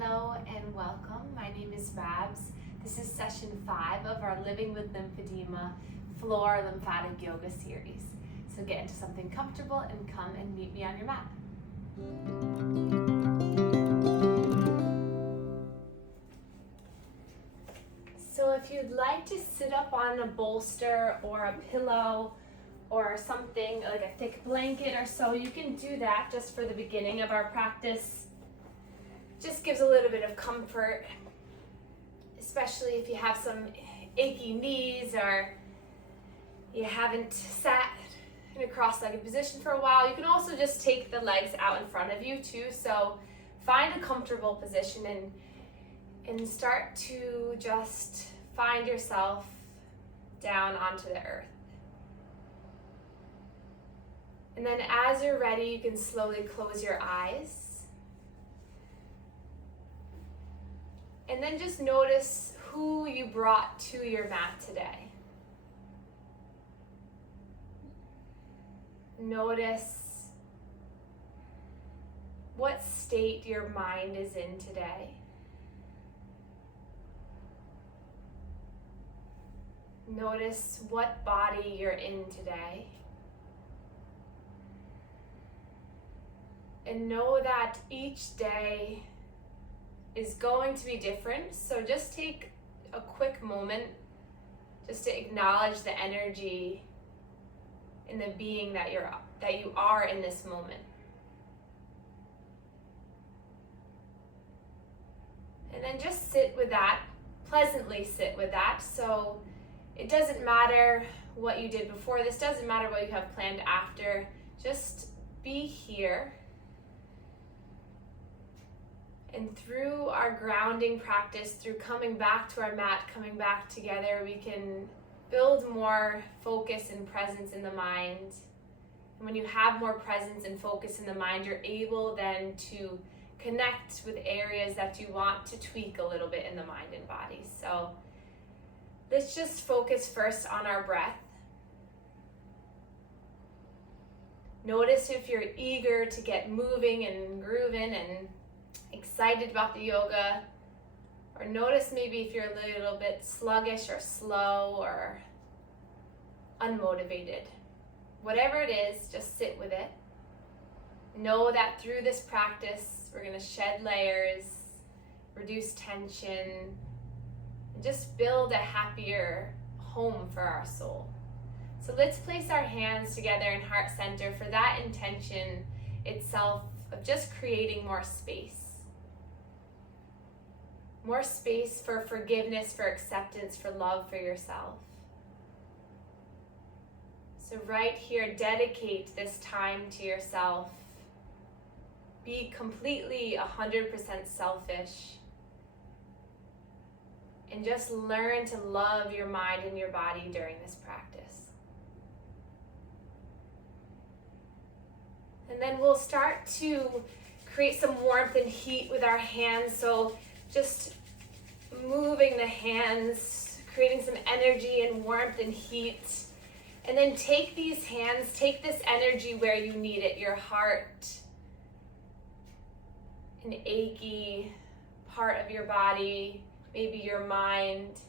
Hello and welcome. My name is Babz. This is session 5 of our Living with Lymphedema floor lymphatic yoga series. So get into something comfortable and come and meet me on your mat. So if you'd like to sit up on a bolster or a pillow or something like a thick blanket or so, you can do that just for the beginning of our practice. Just gives a little bit of comfort, especially if you have some achy knees or you haven't sat in a cross-legged position for a while. You can also just take the legs out in front of you too. So find a comfortable position and start to just find yourself down onto the earth. And then as you're ready, you can slowly close your eyes. And then just notice who you brought to your mat today. Notice what state your mind is in today. Notice what body you're in today. And know that each day is going to be different, so just take a quick moment just to acknowledge the energy in the being that you are in this moment. And then just sit with that, pleasantly sit with that. So it doesn't matter what you did before this, doesn't matter what you have planned after, just be here. And through our grounding practice, through coming back to our mat, coming back together, we can build more focus and presence in the mind. And when you have more presence and focus in the mind, you're able then to connect with areas that you want to tweak a little bit in the mind and body. So let's just focus first on our breath. Notice if you're eager to get moving and grooving and excited about the yoga, or notice maybe if you're a little bit sluggish or slow or unmotivated. Whatever it is, just sit with it. Know that through this practice, we're going to shed layers, reduce tension, and just build a happier home for our soul. So let's place our hands together in heart center for that intention itself of just creating more space. More space for forgiveness, for acceptance, for love for yourself. So right here, dedicate this time to yourself. Be completely 100% selfish. And just learn to love your mind and your body during this practice. And then we'll start to create some warmth and heat with our hands. So just moving the hands, creating some energy and warmth and heat. And then take these hands, take this energy where you need it, your heart, an achy part of your body, maybe your mind.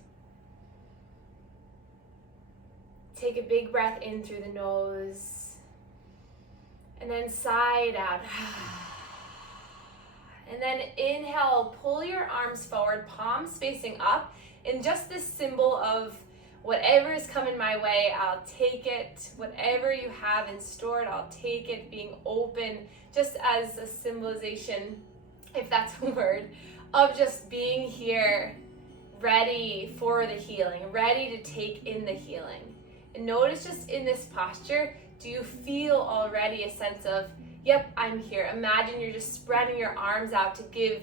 Take a big breath in through the nose, and then side out. And then inhale, pull your arms forward, palms facing up, and just this symbol of whatever is coming my way, I'll take it. Whatever you have in store, I'll take it, being open, just as a symbolization, if that's a word, of just being here, ready for the healing, ready to take in the healing. And notice just in this posture, do you feel already a sense of, yep, I'm here. Imagine you're just spreading your arms out to give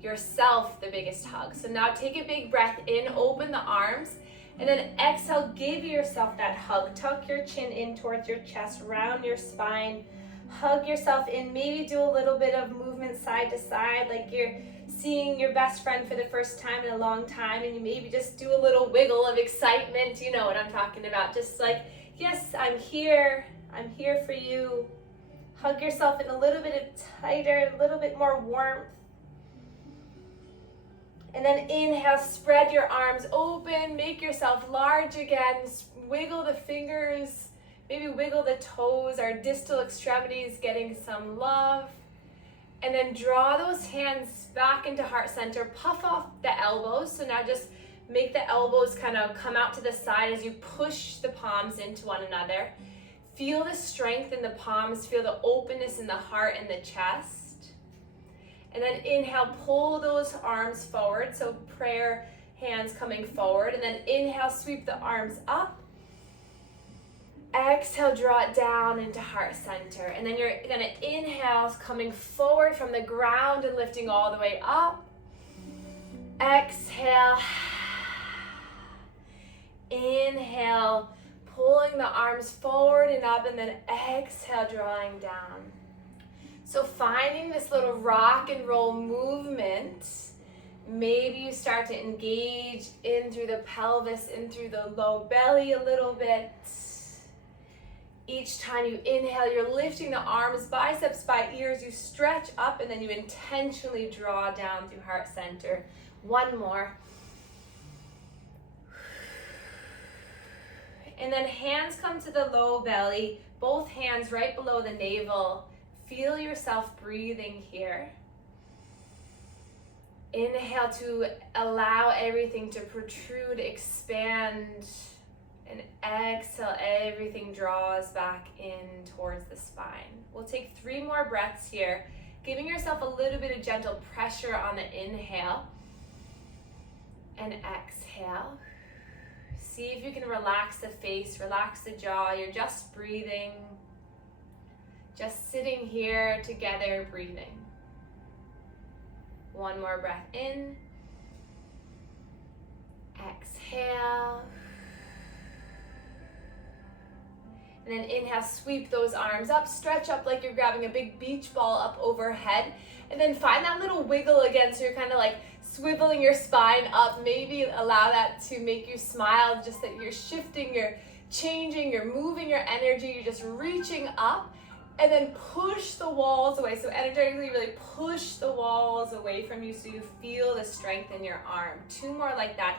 yourself the biggest hug. So now take a big breath in, open the arms, and then exhale, give yourself that hug. Tuck your chin in towards your chest, round your spine, hug yourself in, maybe do a little bit of movement side to side, like you're seeing your best friend for the first time in a long time, and you maybe just do a little wiggle of excitement. You know what I'm talking about. Just like, yes, I'm here for you. Hug yourself in a little bit tighter, a little bit more warmth. And then inhale, spread your arms open, make yourself large again, wiggle the fingers, maybe wiggle the toes, our distal extremities getting some love. And then draw those hands back into heart center, puff off the elbows. So now just make the elbows kind of come out to the side as you push the palms into one another. Feel the strength in the palms, feel the openness in the heart and the chest. And then inhale, pull those arms forward. So prayer hands coming forward. And then inhale, sweep the arms up. Exhale, draw it down into heart center. And then you're gonna inhale, coming forward from the ground and lifting all the way up. Exhale. Inhale, pulling the arms forward and up, and then exhale, drawing down. So finding this little rock and roll movement. Maybe you start to engage in through the pelvis, in through the low belly a little bit. Each time you inhale, you're lifting the arms, biceps by ears, you stretch up, and then you intentionally draw down through heart center. One more. And then hands come to the low belly, both hands right below the navel. Feel yourself breathing here. Inhale to allow everything to protrude, expand. And exhale, everything draws back in towards the spine. We'll take 3 more breaths here, giving yourself a little bit of gentle pressure on the inhale. And exhale. See if you can relax the face, relax the jaw. You're just breathing, just sitting here together, breathing. One more breath in. Exhale. And then inhale, sweep those arms up, stretch up like you're grabbing a big beach ball up overhead. And then find that little wiggle again, so you're kind of like swiveling your spine up. Maybe allow that to make you smile, just that you're shifting, you're changing, you're moving your energy, you're just reaching up. And then push the walls away. So energetically really push the walls away from you so you feel the strength in your arm. 2 more like that.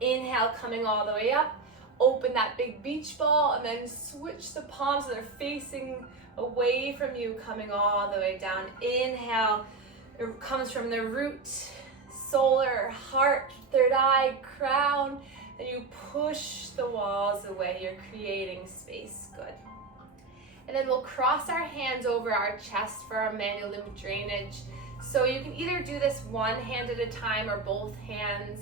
Inhale, coming all the way up. Open that big beach ball, and then switch the palms so they're facing away from you, coming all the way down. Inhale, it comes from the root, solar, heart, third eye, crown, and you push the walls away. You're creating space. Good. And then we'll cross our hands over our chest for our manual lymph drainage. So you can either do this one hand at a time or both hands.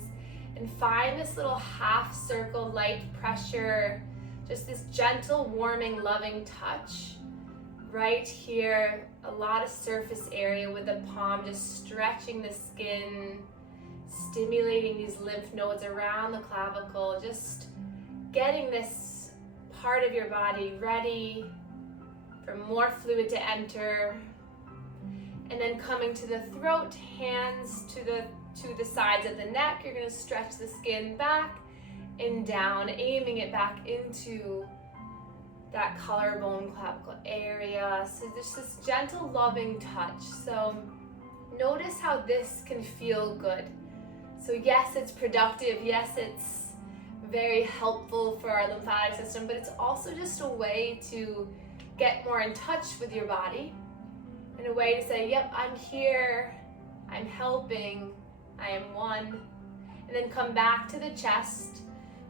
And find this little half circle, light pressure, just this gentle, warming, loving touch. Right here, a lot of surface area with the palm, just stretching the skin, stimulating these lymph nodes around the clavicle, just getting this part of your body ready for more fluid to enter. And then coming to the throat, hands to the sides of the neck. You're going to stretch the skin back and down, aiming it back into that collarbone clavicle area. So just this gentle, loving touch. So notice how this can feel good. So yes, it's productive. Yes, it's very helpful for our lymphatic system, but it's also just a way to get more in touch with your body, in a way to say, yep, I'm here, I'm helping, I am one. And then come back to the chest.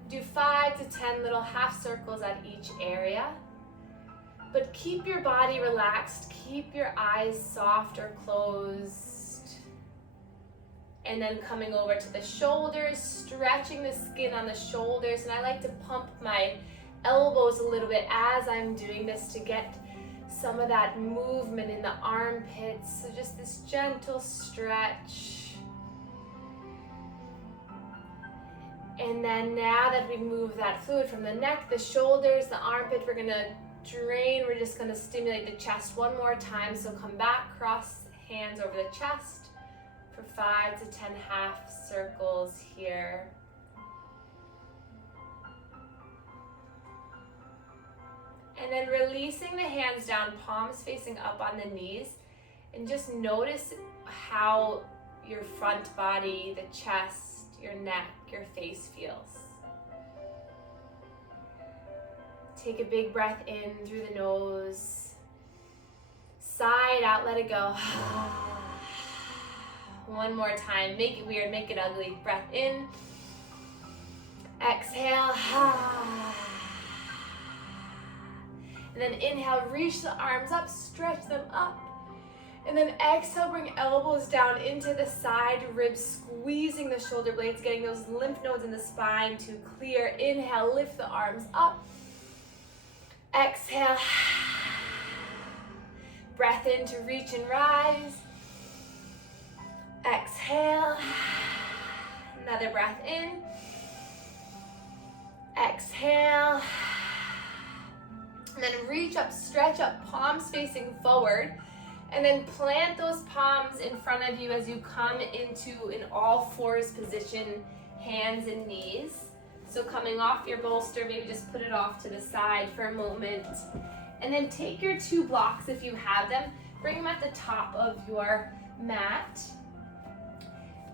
Do 5 to 10 little half circles at each area. But keep your body relaxed. Keep your eyes soft or closed. And then coming over to the shoulders, stretching the skin on the shoulders. And I like to pump my elbows a little bit as I'm doing this to get some of that movement in the armpits. So just this gentle stretch. And then now that we've moved that fluid from the neck, the shoulders, the armpit, we're gonna drain. We're just gonna stimulate the chest one more time. So come back, cross hands over the chest for 5 to 10 half circles here. And then releasing the hands down, palms facing up on the knees. And just notice how your front body, the chest, your neck, your face feels. Take a big breath in through the nose. Sigh it out, let it go. One more time, make it weird, make it ugly. Breath in, exhale. And then inhale, reach the arms up, stretch them up. And then exhale, bring elbows down into the side ribs, squeezing the shoulder blades, getting those lymph nodes in the spine to clear. Inhale, lift the arms up. Exhale. Breath in to reach and rise. Exhale. Another breath in. Exhale. And then reach up, stretch up, palms facing forward. And then plant those palms in front of you as you come into an all fours position, hands and knees. So coming off your bolster, maybe just put it off to the side for a moment. And then take your 2 blocks if you have them, bring them at the top of your mat.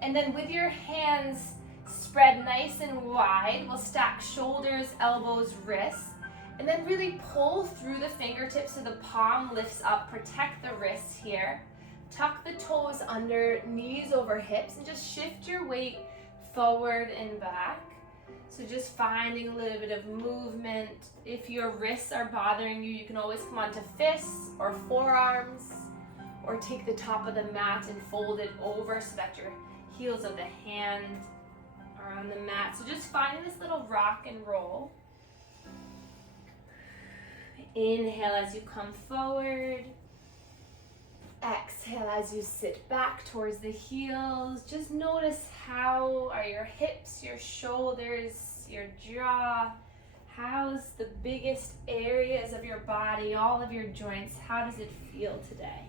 And then with your hands spread nice and wide, we'll stack shoulders, elbows, wrists. And then really pull through the fingertips so the palm lifts up. Protect the wrists here. Tuck the toes under, knees over hips, and just shift your weight forward and back. So just finding a little bit of movement. If your wrists are bothering you, you can always come onto fists or forearms, or take the top of the mat and fold it over so that your heels of the hand are on the mat. So just finding this little rock and roll. Inhale as you come forward. Exhale as you sit back towards the heels. Just notice how are your hips, your shoulders, your jaw. How's the biggest areas of your body, all of your joints, how does it feel today?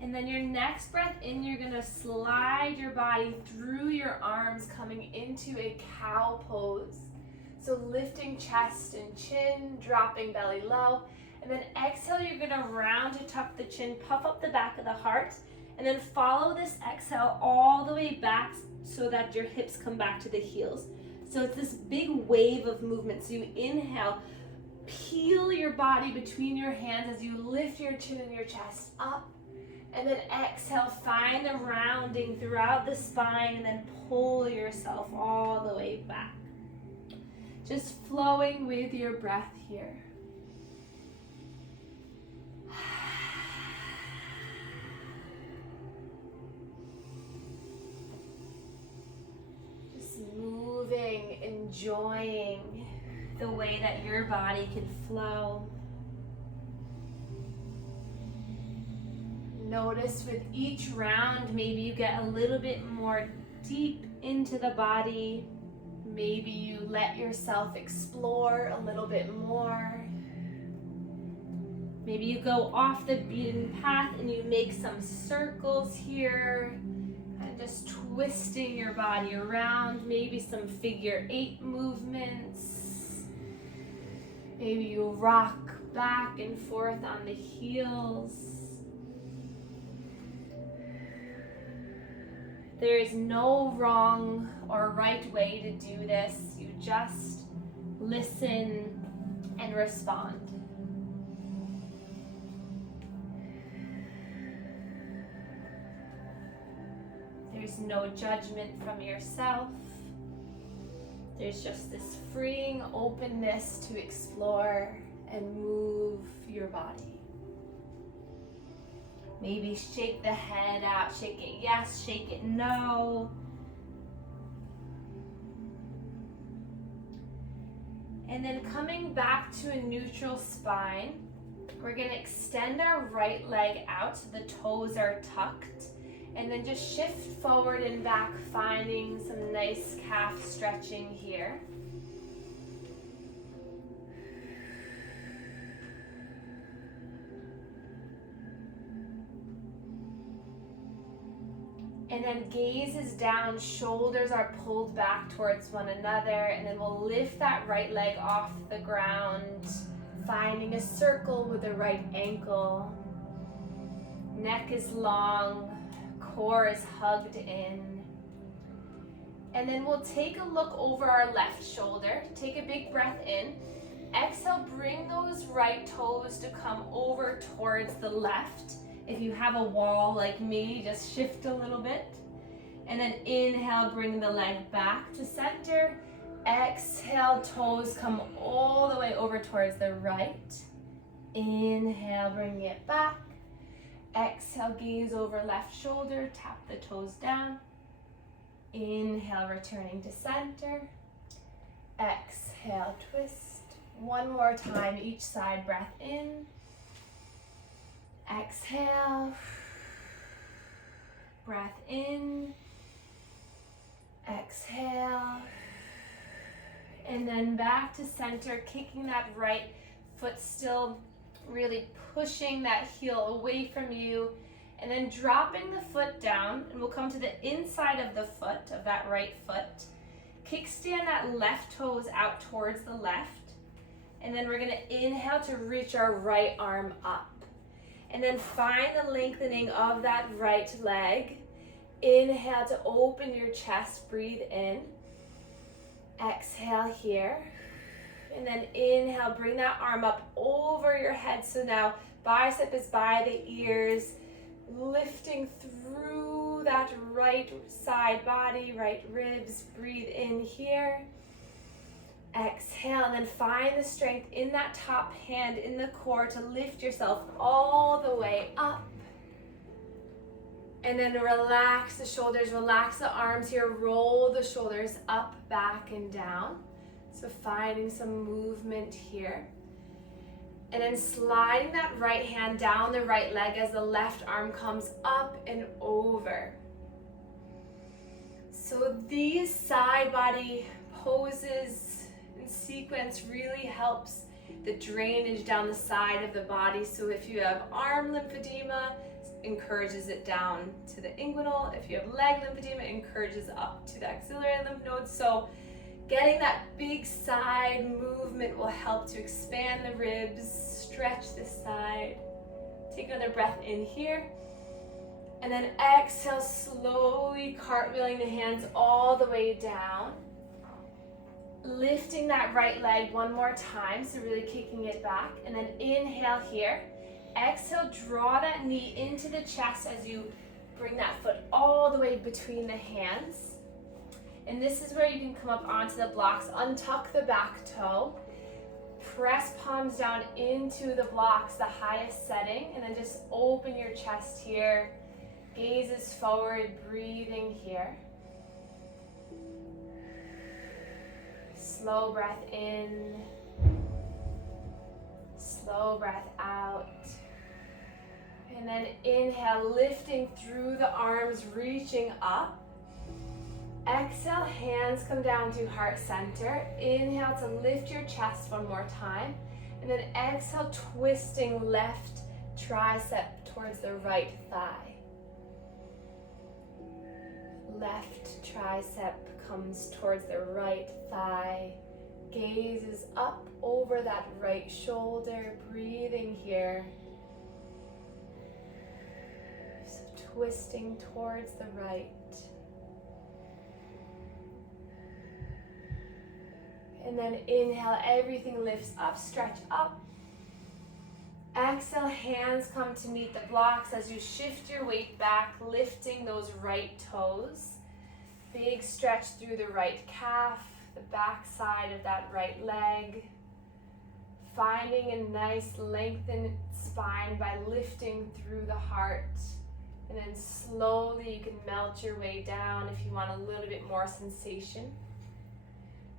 And then your next breath in, you're gonna slide your body through your arms, coming into a cow pose. So lifting chest and chin, dropping belly low. And then exhale, you're gonna round to tuck the chin, puff up the back of the heart. And then follow this exhale all the way back so that your hips come back to the heels. So it's this big wave of movement. So you inhale, peel your body between your hands as you lift your chin and your chest up. And then exhale, find the rounding throughout the spine, and then pull yourself all the way back. Just flowing with your breath here. Just moving, enjoying the way that your body can flow. Notice with each round, maybe you get a little bit more deep into the body. Maybe you let yourself explore a little bit more. Maybe you go off the beaten path and you make some circles here, and just twisting your body around. Maybe some figure 8 movements. Maybe you rock back and forth on the heels. There is no wrong or right way to do this. You just listen and respond. There's no judgment from yourself. There's just this freeing openness to explore and move your body. Maybe shake the head out, shake it yes, shake it no. And then coming back to a neutral spine, we're gonna extend our right leg out so the toes are tucked. And then just shift forward and back, finding some nice calf stretching here. And then gaze is down, shoulders are pulled back towards one another, and then we'll lift that right leg off the ground, finding a circle with the right ankle. Neck is long, core is hugged in. And then we'll take a look over our left shoulder. Take a big breath in. Exhale, bring those right toes to come over towards the left. If you have a wall like me, just shift a little bit. And then inhale, bring the leg back to center. Exhale, toes come all the way over towards the right. Inhale, bring it back. Exhale, gaze over left shoulder, tap the toes down. Inhale, returning to center. Exhale, twist. One more time, each side, breath in. Exhale. Breath in. Exhale. And then back to center, kicking that right foot still, really pushing that heel away from you. And then dropping the foot down, and we'll come to the inside of the foot, of that right foot. Kickstand that left toes out towards the left. And then we're gonna inhale to reach our right arm up. And then find the lengthening of that right leg. Inhale to open your chest, breathe in. Exhale here. And then inhale, bring that arm up over your head. So now bicep is by the ears, lifting through that right side body, right ribs. Breathe in here. Exhale, and then find the strength in that top hand, in the core, to lift yourself all the way up. And then relax the shoulders, relax the arms here, roll the shoulders up, back, and down. So finding some movement here. And then sliding that right hand down the right leg as the left arm comes up and over. So these side body poses and sequence really helps the drainage down the side of the body. So if you have arm lymphedema, encourages it down to the inguinal. If you have leg lymphedema, encourages up to the axillary lymph nodes. So getting that big side movement will help to expand the ribs, stretch this side. Take another breath in here. And then exhale, slowly cartwheeling the hands all the way down. Lifting that right leg one more time, so really kicking it back. And then inhale here. Exhale, draw that knee into the chest as you bring that foot all the way between the hands. And this is where you can come up onto the blocks, untuck the back toe, press palms down into the blocks, the highest setting, and then just open your chest here, gazes forward, breathing here. Slow breath in, slow breath out. And then inhale, lifting through the arms, reaching up. Exhale, hands come down to heart center. Inhale to lift your chest one more time. And then exhale, twisting left tricep towards the right thigh. Left tricep comes towards the right thigh. Gazes up over that right shoulder, breathing here. So twisting towards the right. And then inhale, everything lifts up, stretch up. Exhale, hands come to meet the blocks as you shift your weight back, lifting those right toes. Big stretch through the right calf, the back side of that right leg. Finding a nice lengthened spine by lifting through the heart. And then slowly you can melt your way down if you want a little bit more sensation.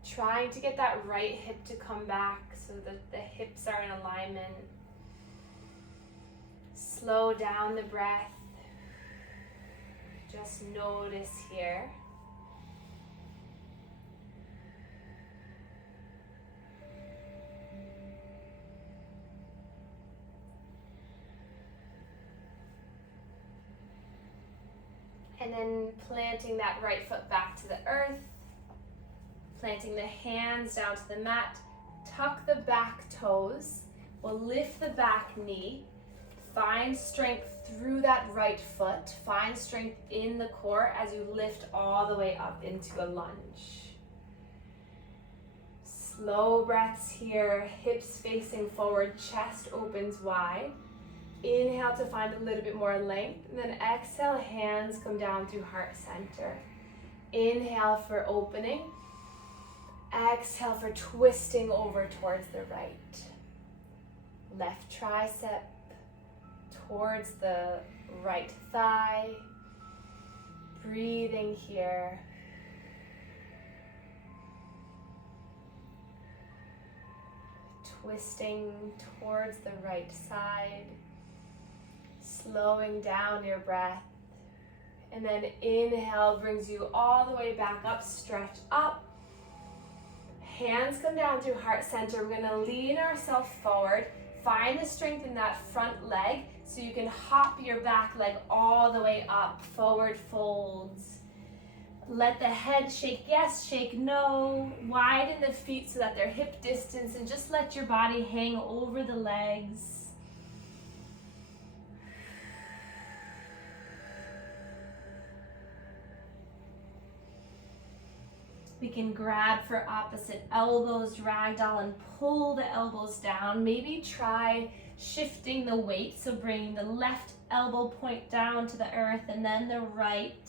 Trying to get that right hip to come back so that the hips are in alignment. Slow down the breath. Just notice here. And then planting that right foot back to the earth. Planting the hands down to the mat. Tuck the back toes. We'll lift the back knee. find strength through that right foot. Find strength in the core as you lift all the way up into a lunge. Slow breaths here, hips facing forward, chest opens wide. Inhale to find a little bit more length, and then exhale, hands come down to heart center. Inhale for opening. Exhale for twisting over towards the right. Left tricep towards the right thigh. Breathing here. Twisting towards the right side. Slowing down your breath. And then inhale brings you all the way back up, stretch up. Hands come down to heart center. We're gonna lean ourselves forward. Find the strength in that front leg so you can hop your back leg all the way up, forward folds. Let the head shake yes, shake no. Widen the feet so that they're hip distance, and just let your body hang over the legs. We can grab for opposite elbows, ragdoll, and pull the elbows down. Maybe try shifting the weight, so bringing the left elbow point down to the earth and then the right.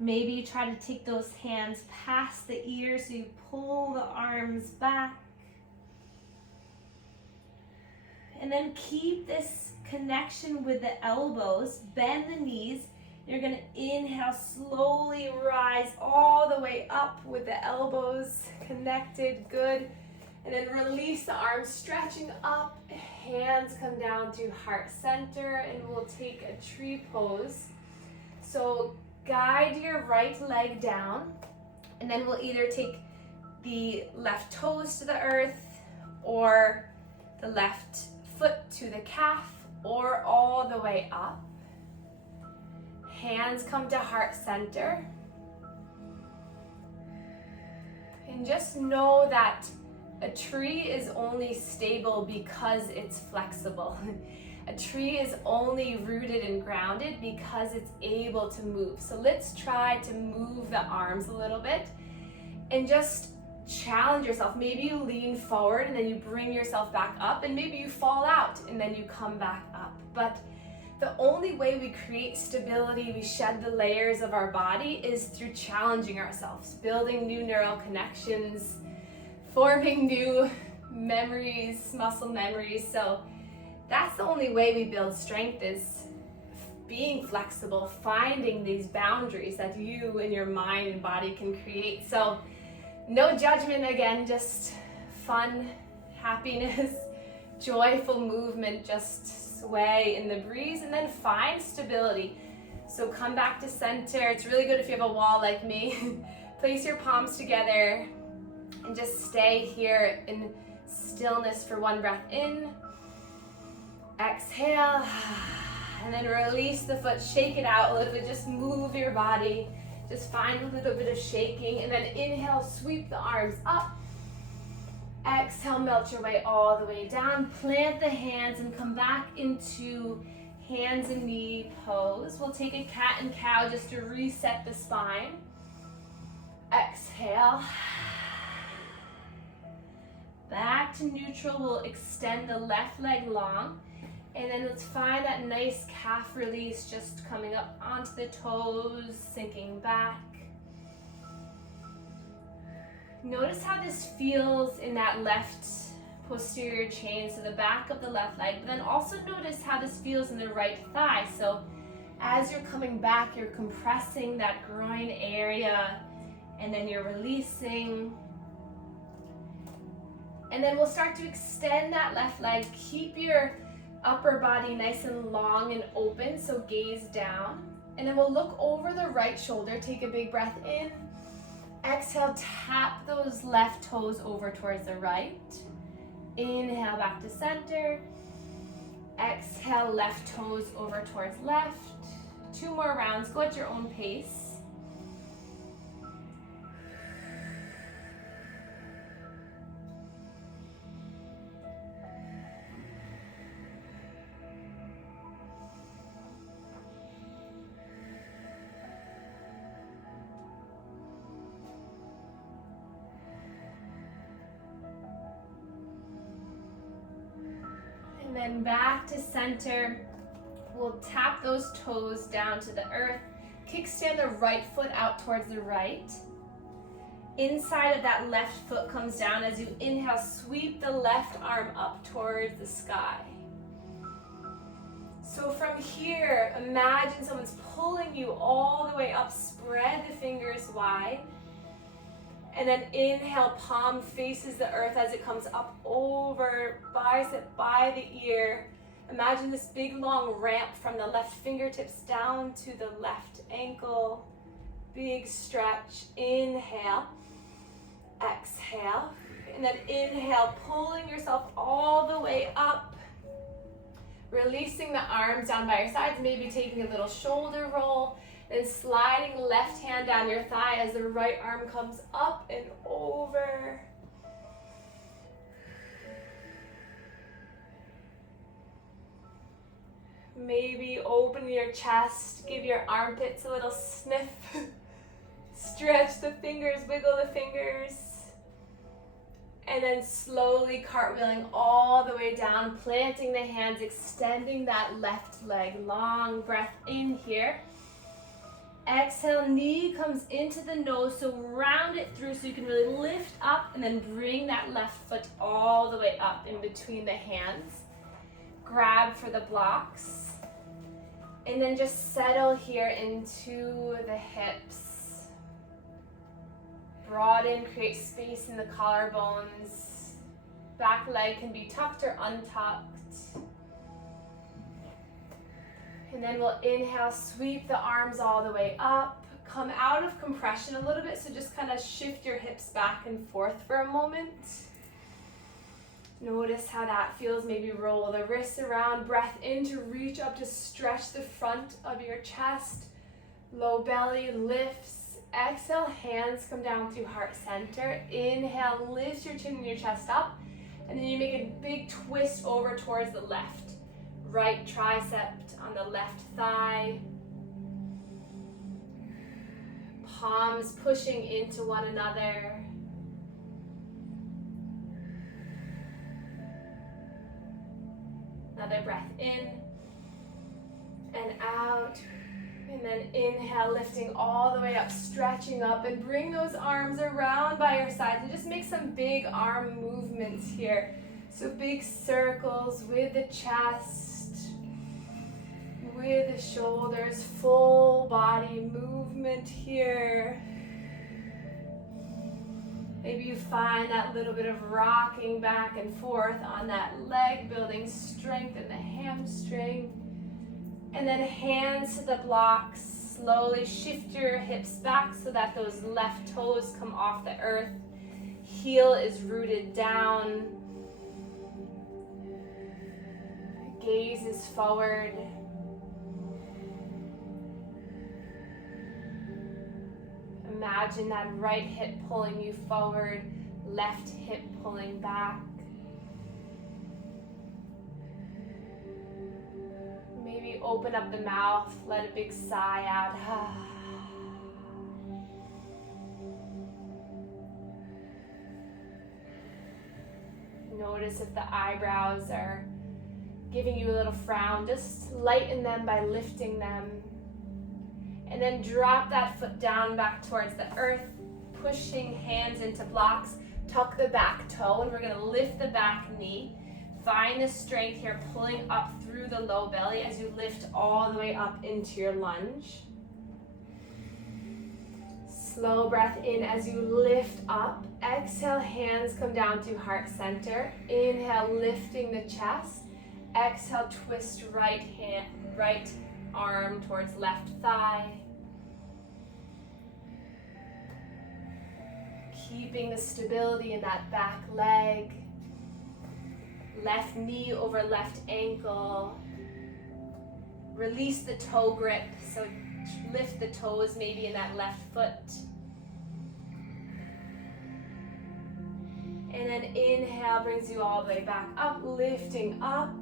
Maybe try to take those hands past the ears so you pull the arms back. And then keep this connection with the elbows. Bend the knees. You're gonna inhale, slowly rise all the way up with the elbows connected, good. And then release the arms, stretching up, hands come down to heart center, and we'll take a tree pose. So guide your right leg down, and then we'll either take the left toes to the earth, or the left foot to the calf, or all the way up. Hands come to heart center. And just know that a tree is only stable because it's flexible. A tree is only rooted and grounded because it's able to move. So let's try to move the arms a little bit and just challenge yourself. Maybe you lean forward and then you bring yourself back up, and maybe you fall out and then you come back up. But the only way we create stability, we shed the layers of our body, is through challenging ourselves, building new neural connections, forming new memories, muscle memories. So that's the only way we build strength, is being flexible, finding these boundaries that you and your mind and body can create. So no judgment, again, just fun, happiness, joyful movement, just sway in the breeze, and then find stability. So come back to center. It's really good if you have a wall like me. Place your palms together and just stay here in stillness for one breath in. Exhale, and then release the foot, shake it out a little bit, just move your body, just find a little bit of shaking, and then inhale, sweep the arms up. Exhale, melt your way all the way down. Plant the hands and come back into hands and knee pose. We'll take a cat and cow just to reset the spine. Exhale. Back to neutral. We'll extend the left leg long. And then let's find that nice calf release, just coming up onto the toes, sinking back. Notice how this feels in that left posterior chain, so the back of the left leg, but then also notice how this feels in the right thigh. So as you're coming back, you're compressing that groin area, and then you're releasing. And then we'll start to extend that left leg. Keep your upper body nice and long and open, so gaze down. And then we'll look over the right shoulder, take a big breath in. Exhale, tap those left toes over towards the right. Inhale, back to center. Exhale, left toes over towards left. 2 more rounds, go at your own pace. And back to center. We'll tap those toes down to the earth. Kickstand the right foot out towards the right. Inside of that left foot comes down. As you inhale, sweep the left arm up towards the sky. So from here, imagine someone's pulling you all the way up. Spread the fingers wide. And then inhale, palm faces the earth as it comes up over, bicep by the ear. Imagine this big long ramp from the left fingertips down to the left ankle. Big stretch. Inhale. Exhale. And then inhale, pulling yourself all the way up. Releasing the arms down by your sides, maybe taking a little shoulder roll. Then sliding left hand down your thigh as the right arm comes up and over. Maybe open your chest, give your armpits a little sniff. Stretch the fingers, wiggle the fingers. And then slowly cartwheeling all the way down, planting the hands, extending that left leg. Long breath in here. Exhale, knee comes into the nose, so round it through so you can really lift up and then bring that left foot all the way up in between the hands. Grab for the blocks. And then just settle here into the hips. Broaden, create space in the collarbones. Back leg can be tucked or untucked. And then we'll inhale, sweep the arms all the way up. Come out of compression a little bit, so just kind of shift your hips back and forth for a moment. Notice how that feels. Maybe roll the wrists around. Breath in to reach up to stretch the front of your chest. Low belly lifts. Exhale, hands come down through heart center. Inhale, lift your chin and your chest up. And then you make a big twist over towards the left. Right tricep on the left thigh. Palms pushing into one another. Another breath in and out. And then inhale, lifting all the way up, stretching up, and bring those arms around by your sides and just make some big arm movements here. So big circles with the chest, with the shoulders, full body movement here. Maybe you find that little bit of rocking back and forth on that leg, building strength in the hamstring. And then hands to the blocks. Slowly shift your hips back so that those left toes come off the earth. Heel is rooted down. Gaze is forward. Imagine that right hip pulling you forward, left hip pulling back. Maybe open up the mouth, let a big sigh out. Notice if the eyebrows are giving you a little frown, just lighten them by lifting them. And then drop that foot down back towards the earth, pushing hands into blocks. Tuck the back toe, and we're gonna lift the back knee. Find the strength here, pulling up through the low belly as you lift all the way up into your lunge. Slow breath in as you lift up. Exhale, hands come down through heart center. Inhale, lifting the chest. Exhale, twist right arm towards left thigh. Keeping the stability in that back leg. Left knee over left ankle. Release the toe grip, so lift the toes maybe in that left foot. And then inhale brings you all the way back up, lifting up.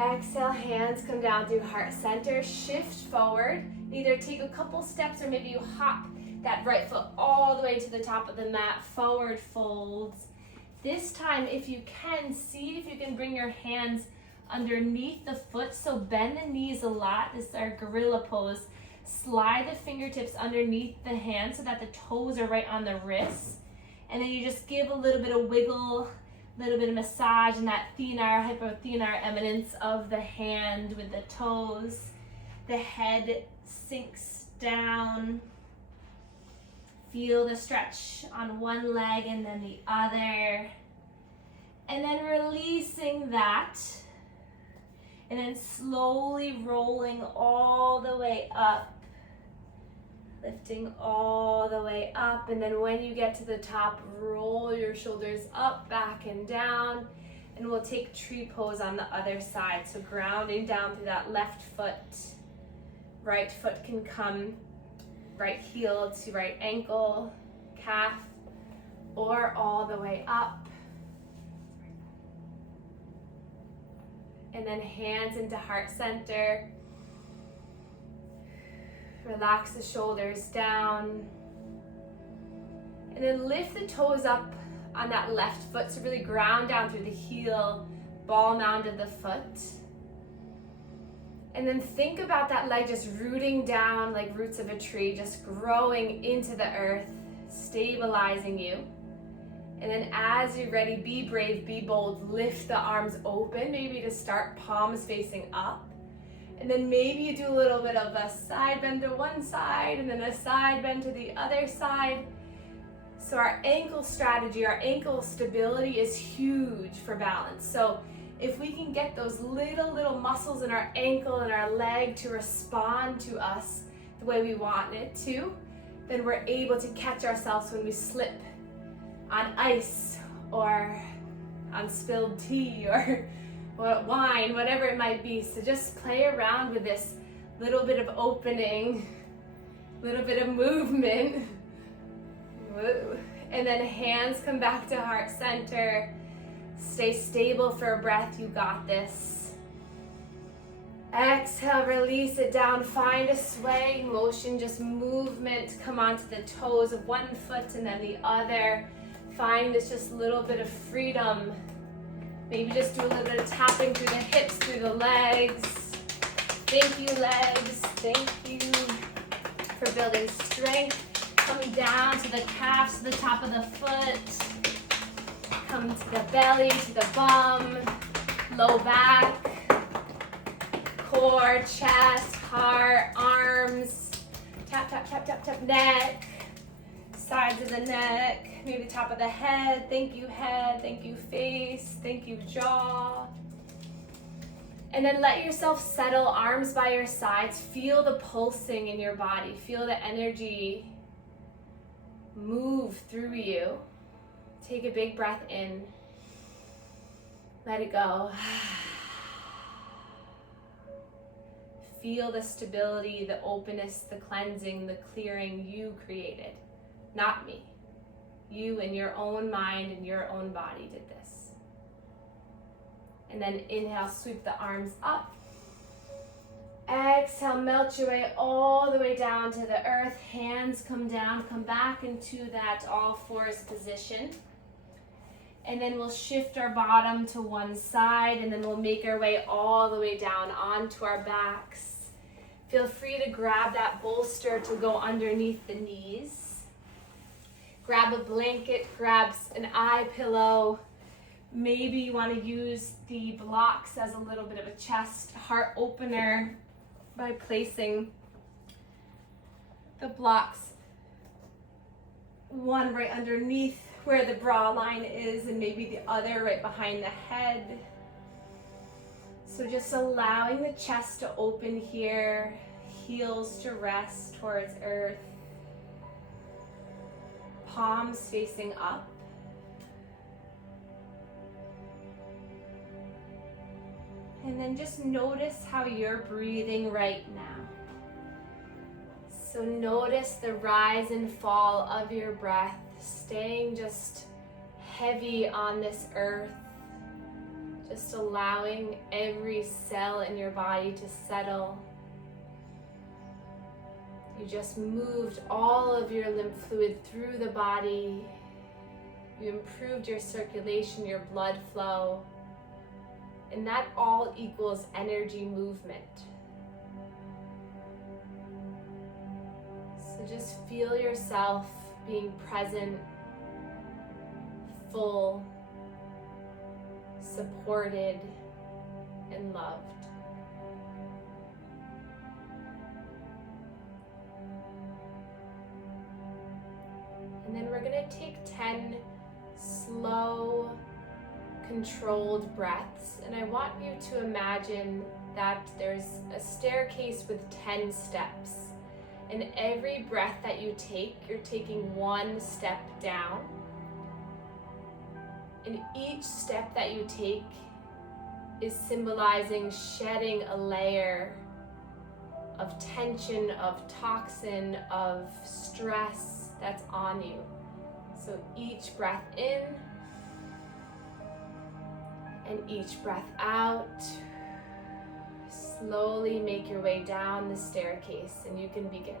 Exhale, hands come down through heart center, shift forward. Either take a couple steps or maybe you hop that right foot all the way to the top of the mat, forward folds. This time, if you can, see if you can bring your hands underneath the foot. So bend the knees a lot. This is our gorilla pose. Slide the fingertips underneath the hands so that the toes are right on the wrists. And then you just give a little bit of wiggle, a little bit of massage in that thenar, hypothenar eminence of the hand with the toes. The head sinks down. Feel the stretch on one leg and then the other. And then releasing that. And then slowly rolling all the way up. Lifting all the way up. And then when you get to the top, roll your shoulders up, back, and down. And we'll take tree pose on the other side. So grounding down through that left foot. Right foot can come right heel to right ankle, calf, or all the way up. And then hands into heart center. Relax the shoulders down. And then lift the toes up on that left foot. So really ground down through the heel, ball mound of the foot. And then think about that leg just rooting down like roots of a tree, just growing into the earth, stabilizing you. And then as you're ready, be brave, be bold, lift the arms open, maybe to start palms facing up. And then maybe you do a little bit of a side bend to one side and then a side bend to the other side. So our ankle strategy, our ankle stability is huge for balance. So if we can get those little muscles in our ankle and our leg to respond to us the way we want it to, then we're able to catch ourselves when we slip on ice or on spilled tea or wine, whatever it might be. So just play around with this little bit of opening, little bit of movement. And then hands come back to heart center. Stay stable for a breath, you got this. Exhale, release it down. Find a swaying motion, just movement. Come onto the toes of one foot and then the other. Find this just little bit of freedom. Maybe just do a little bit of tapping through the hips, through the legs. Thank you, legs. Thank you for building strength. Coming down to the calves, to the top of the foot. Come to the belly, to the bum, low back, core, chest, heart, arms, tap, tap, tap, tap, tap, neck, sides of the neck, maybe top of the head. Thank you, head. Thank you, face. Thank you, jaw. And then let yourself settle, arms by your sides. Feel the pulsing in your body. Feel the energy move through you. Take a big breath in. Let it go. Feel the stability, the openness, the cleansing, the clearing you created, not me. You in your own mind and your own body did this. And then inhale, sweep the arms up. Exhale, melt your way all the way down to the earth. Hands come down, come back into that all fours position. And then we'll shift our bottom to one side, and then we'll make our way all the way down onto our backs. Feel free to grab that bolster to go underneath the knees. Grab a blanket, grab an eye pillow. Maybe you want to use the blocks as a little bit of a chest heart opener by placing the blocks one right underneath where the bra line is and maybe the other right behind the head. So just allowing the chest to open here, heels to rest towards earth, palms facing up. And then just notice how you're breathing right now. So notice the rise and fall of your breath, staying just heavy on this earth, just allowing every cell in your body to settle. You just moved all of your lymph fluid through the body. You improved your circulation, your blood flow, and that all equals energy movement. So just feel yourself being present, full, supported, and loved. And then we're going to take 10 slow, controlled breaths. And I want you to imagine that there's a staircase with 10 steps. And every breath that you take, you're taking one step down. And each step that you take is symbolizing shedding a layer of tension, of toxin, of stress that's on you. So each breath in and each breath out. Slowly make your way down the staircase and you can begin.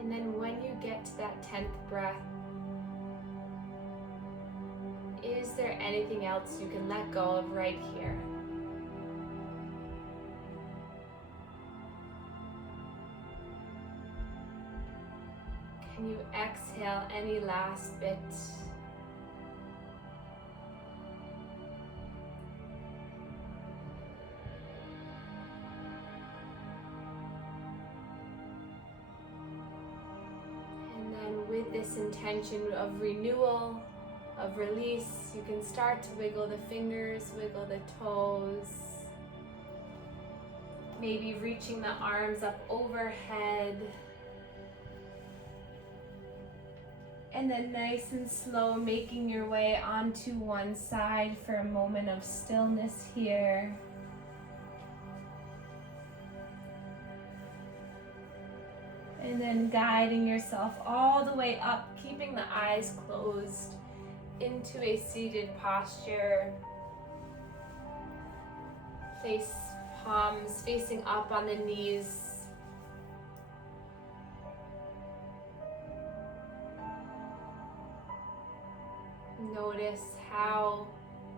And then when you get to that 10th breath, is there anything else you can let go of right here? Can you exhale any last bit? With this intention of renewal, of release, you can start to wiggle the fingers, wiggle the toes, maybe reaching the arms up overhead, and then nice and slow making your way onto one side for a moment of stillness here. And then guiding yourself all the way up, keeping the eyes closed into a seated posture. Place palms facing up on the knees. Notice how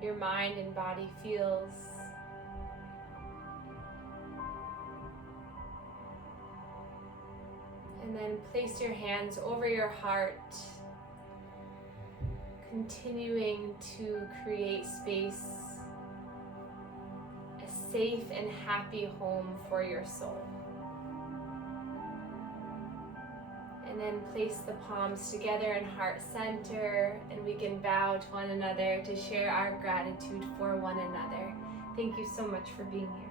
your mind and body feels. And then place your hands over your heart, continuing to create space, a safe and happy home for your soul. And then place the palms together in heart center, and we can bow to one another to share our gratitude for one another. Thank you so much for being here.